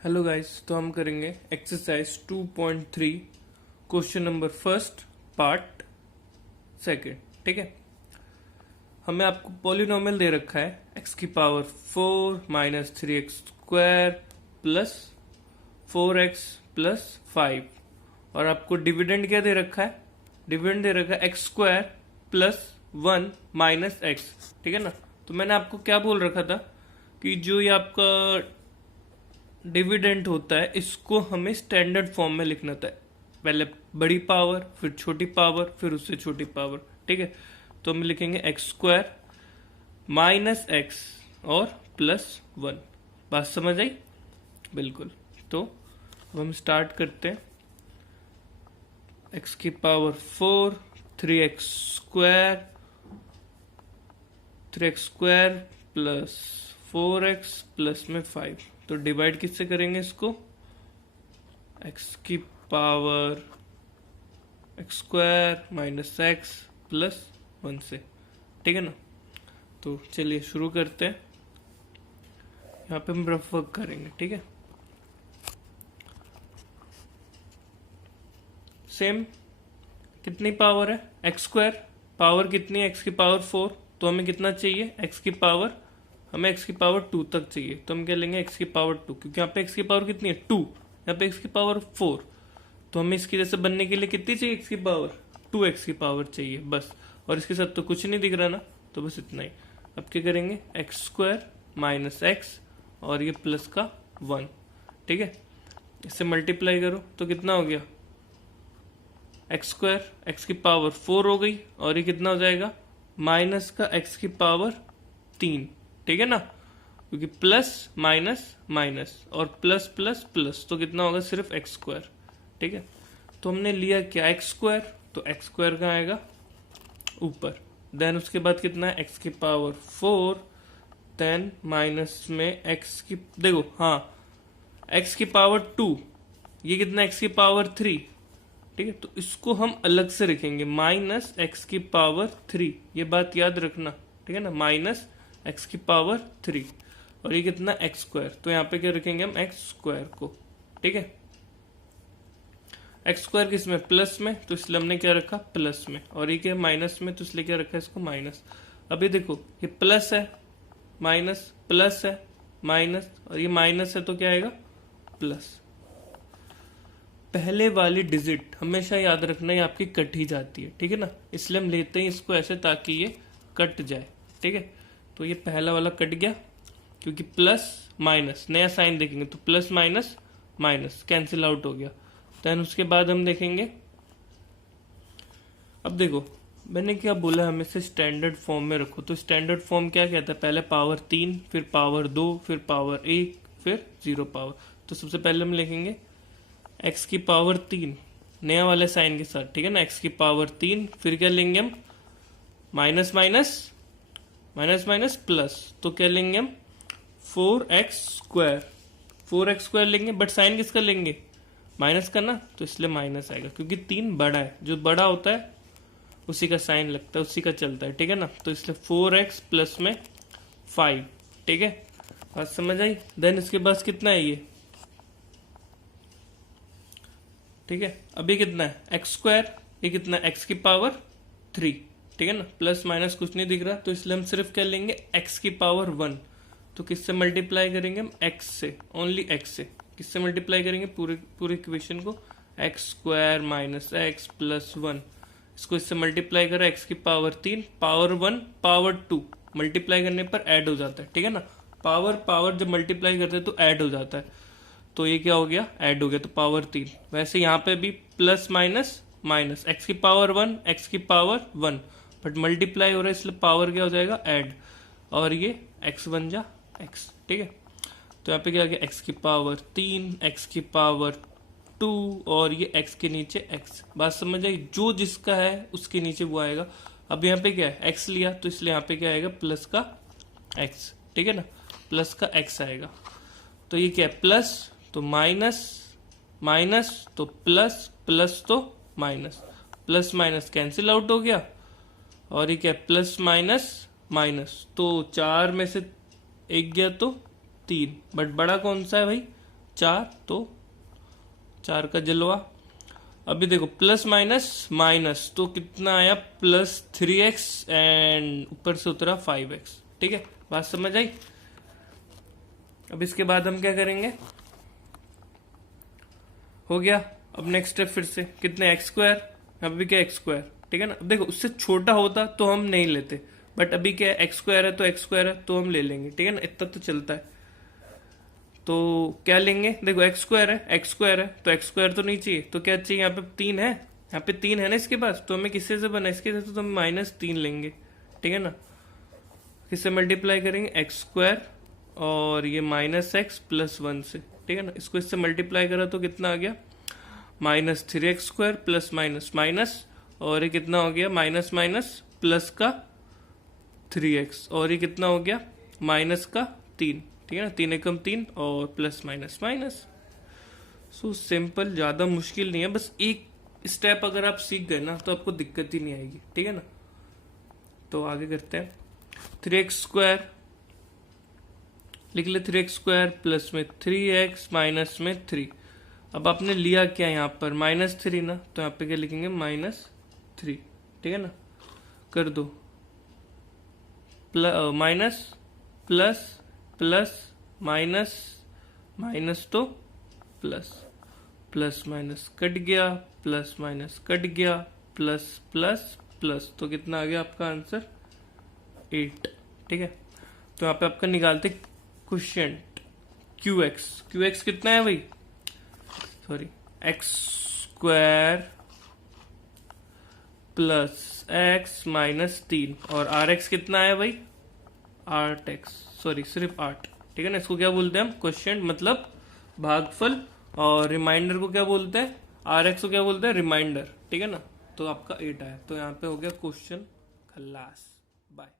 Hello guys, तो हम करेंगे exercise 2.3 question number first part second. ठीक है, हमें आपको पॉलिनोमियल दे रखा है x की power 4 minus 3x square plus 4x plus 5 और आपको डिविडेंड क्या दे रखा है? डिविडेंड दे रखा है x square plus 1 minus x. ठीक है ना, तो मैंने आपको क्या बोल रखा था कि जो ये आपका डिविडेंड होता है इसको हमें स्टैंडर्ड फॉर्म में लिखना था। पहले बड़ी पावर, फिर छोटी पावर, फिर उससे छोटी पावर। ठीक है, तो हम लिखेंगे एक्स स्क्वायर माइनस एक्स और प्लस 1। बात समझ आई? बिल्कुल। तो अब हम स्टार्ट करते हैं। एक्स की power 4, 3x square, 3x square plus 4x plus में 5। तो डिवाइड किससे करेंगे इसको? x की power x square minus x plus 1 से। ठीक है ना, तो चलिए शुरू करते हैं। यहाँ पे हम रफ वर्क करेंगे। ठीक है, सेम कितनी पावर है? एक्स स्क्वायर पावर कितनी है? x की पावर 4, तो हमें कितना चाहिए? x की पावर, हमें x की पावर 2 तक चाहिए, तो हम क्या लेंगे? x की पावर 2, क्योंकि यहाँ पे x की पावर कितनी है? 2, यहाँ पे x की पावर 4, तो हमें इसकी जैसे बनने के लिए कितनी चाहिए? x की पावर 2x की पावर चाहिए बस। और इसके साथ तो कुछ नहीं दिख रहा ना, तो बस इतना ही। अब क्या करेंगे? एक्स स्क्वायर माइनस एक्स और ये प्लस का 1। ठीक है, इससे मल्टीप्लाई करो तो कितना हो गया? एक्स स्क्वायर एक्स की पावर 4 हो गई और ये कितना हो जाएगा? माइनस का एक्स की पावर 3। ठीक है ना, क्योंकि प्लस माइनस माइनस और प्लस प्लस प्लस, तो कितना होगा? सिर्फ एक्स स्क्वायर। ठीक है, तो हमने लिया क्या? एक्स स्क्वायर, तो एक्स स्क्वायर कहाँ आएगा? ऊपर। देन उसके बाद कितना है? एक्स की पावर 4, देन माइनस में एक्स की, देखो हाँ, एक्स की पावर 2, ये कितना? एक्स की पावर 3। ठीक है, तो इसको हम अलग से रखेंगे, माइनस एक्स की पावर 3। ये बात याद रखना। ठीक है ना, माइनस एक्स की पावर 3 और ये कितना? X square. तो यहाँ पे क्या रखेंगे हम? एक्स स्क्वायर को। ठीक है, एक्स स्क्वायर किस में? प्लस में, तो इसलिए हमने क्या रखा? प्लस में। और ये क्या? माइनस में, तो इसलिए क्या रखा है इसको? माइनस। अभी देखो, ये प्लस है, माइनस, प्लस है, माइनस, और ये माइनस है तो क्या आएगा? प्लस। पहले वाली डिजिट हमेशा याद रखना, ये आपकी कट ही जाती है। ठीक है ना, इसलिए हम लेते हैं इसको ऐसे ताकि ये कट जाए। ठीक है, तो ये पहला वाला कट गया, क्योंकि प्लस माइनस, नया साइन देखेंगे तो plus minus minus cancel out हो गया। देन उसके बाद हम देखेंगे, अब देखो मैंने क्या बोला, हमें से स्टैंडर्ड फॉर्म में रखो। तो स्टैंडर्ड फॉर्म क्या कहता है? पहले पावर 3, फिर पावर 2, फिर पावर 1, फिर 0 पावर। तो सबसे पहले हम लिखेंगे x की पावर 3 नया वाले साइन के साथ। ठीक है ना, x की पावर 3, फिर क्या लेंगे हम? Minus minus minus minus plus, तो क्या लेंगे हम? 4x स्क्वायर, 4x स्क्वायर लेंगे, बट साइन किसका लेंगे? माइनस का ना, तो इसलिए माइनस आएगा, क्योंकि 3 बड़ा है, जो बड़ा होता है उसी का साइन लगता है, उसी का चलता है। ठीक है ना, तो इसलिए 4x प्लस में 5। ठीक है, बात समझ आई? देन इसके बाद कितना है ये? ठीक है, अभी कितना है? एक्स स्क्वायर, ये कितना है? एक्स की पावर 3। ठीक है ना, प्लस माइनस कुछ नहीं दिख रहा, तो इसलिए हम सिर्फ क्या लेंगे? एक्स की पावर 1। तो किससे मल्टीप्लाई करेंगे हम? एक्स से, ओनली एक्स से। किससे मल्टीप्लाई करेंगे? पूरे इक्वेशन को, x square minus x plus 1। इसको इससे मल्टीप्लाई करा, एक्स की पावर 3, पावर 1, पावर 2 मल्टीप्लाई करने पर ऐड हो जाता है। ठीक है ना, पावर पावर जब मल्टीप्लाई करते हैं तो ऐड हो जाता है, तो ये क्या हो गया? ऐड हो गया, तो पावर 3। वैसे यहाँ पे भी प्लस माइनस माइनस, एक्स की पावर 1, एक्स की पावर 1, बट मल्टीप्लाई हो रहा है इसलिए पावर क्या हो जाएगा? ऐड, और ये एक्स बन जा एक्स। ठीक है, तो यहाँ पे क्या आ गया? एक्स की पावर 3, एक्स की पावर 2 और ये एक्स के नीचे एक्स। बात समझ आई? जो जिसका है उसके नीचे वो आएगा। अब यहाँ पे क्या है? एक्स लिया, तो इसलिए यहाँ पे क्या आएगा? प्लस का एक्स। ठीक है ना, प्लस का एक्स आएगा। तो ये क्या है? प्लस तो माइनस, माइनस तो प्लस, प्लस तो minus, plus minus cancel out हो गया, और ये क्या है? प्लस माइनस माइनस, तो 4 में से 1 गया तो 3, बट बड़ा कौन सा है भाई? 4, तो 4 का जलवा। अभी देखो प्लस माइनस माइनस, तो कितना आया +3x एंड ऊपर से उतरा 5x। ठीक है, बात समझ आई। अब इसके बाद हम क्या करेंगे, हो गया। अब नेक्स्ट स्टेप फिर से कितने x², यहाँ पे भी क्या x², ठीक है ना। अब देखो उससे छोटा होता तो हम नहीं लेते, बट अभी क्या है x² है तो x² है तो हम ले लेंगे, ठीक है ना, इतना तो चलता है। तो क्या लेंगे, देखो x² है, x² है तो x² तो नहीं चाहिए, तो क्या चाहिए, यहाँ पे 3 है, यहाँ पे 3 है ना इसके पास, तो हमें किससे से बना, इसके से तो हम -3 लेंगे, ठीक है ना। किससे मल्टीप्लाई करेंगे, x² और ये -x + 1 से, ठीक है ना। इसको इससे मल्टीप्लाई करा तो कितना आ गया, -3x² प्लस माइनस माइनस, और ये कितना हो गया, माइनस माइनस प्लस का 3x, और ये कितना हो गया, माइनस का 3, ठीक है ना, 3 एकम 3 और plus minus minus. So simple, ज्यादा मुश्किल नहीं है, बस एक स्टेप अगर आप सीख गए ना तो आपको दिक्कत ही नहीं आएगी, ठीक है ना। तो आगे करते हैं, 3x² लिख ले, 3x² प्लस में 3x माइनस में 3। अब आपने लिया क्या यहाँ पर, -3 ना, तो यहाँ पे क्या लिखेंगे, -3, ठीक है ना। कर दो, minus plus plus minus minus, तो प्लस, प्लस माइनस कट गया, प्लस माइनस कट गया, प्लस प्लस प्लस, तो कितना आ गया आपका आंसर, 8, ठीक है। तो यहाँ पे आपका निकालते क्वोशिएंट QX कितना है भाई, sorry, x² plus x minus 3, और RX कितना है भाई, 8x, सॉरी सिर्फ 8, ठीक है ना। इसको क्या बोलते हैं हम, क्वोशिएंट मतलब भागफल, और रिमाइंडर को क्या बोलते हैं, RX को क्या बोलते हैं, रिमाइंडर, ठीक है ना। तो आपका 8 आया, तो यहाँ पे हो गया क्वेश्चन खल्लास। बाय।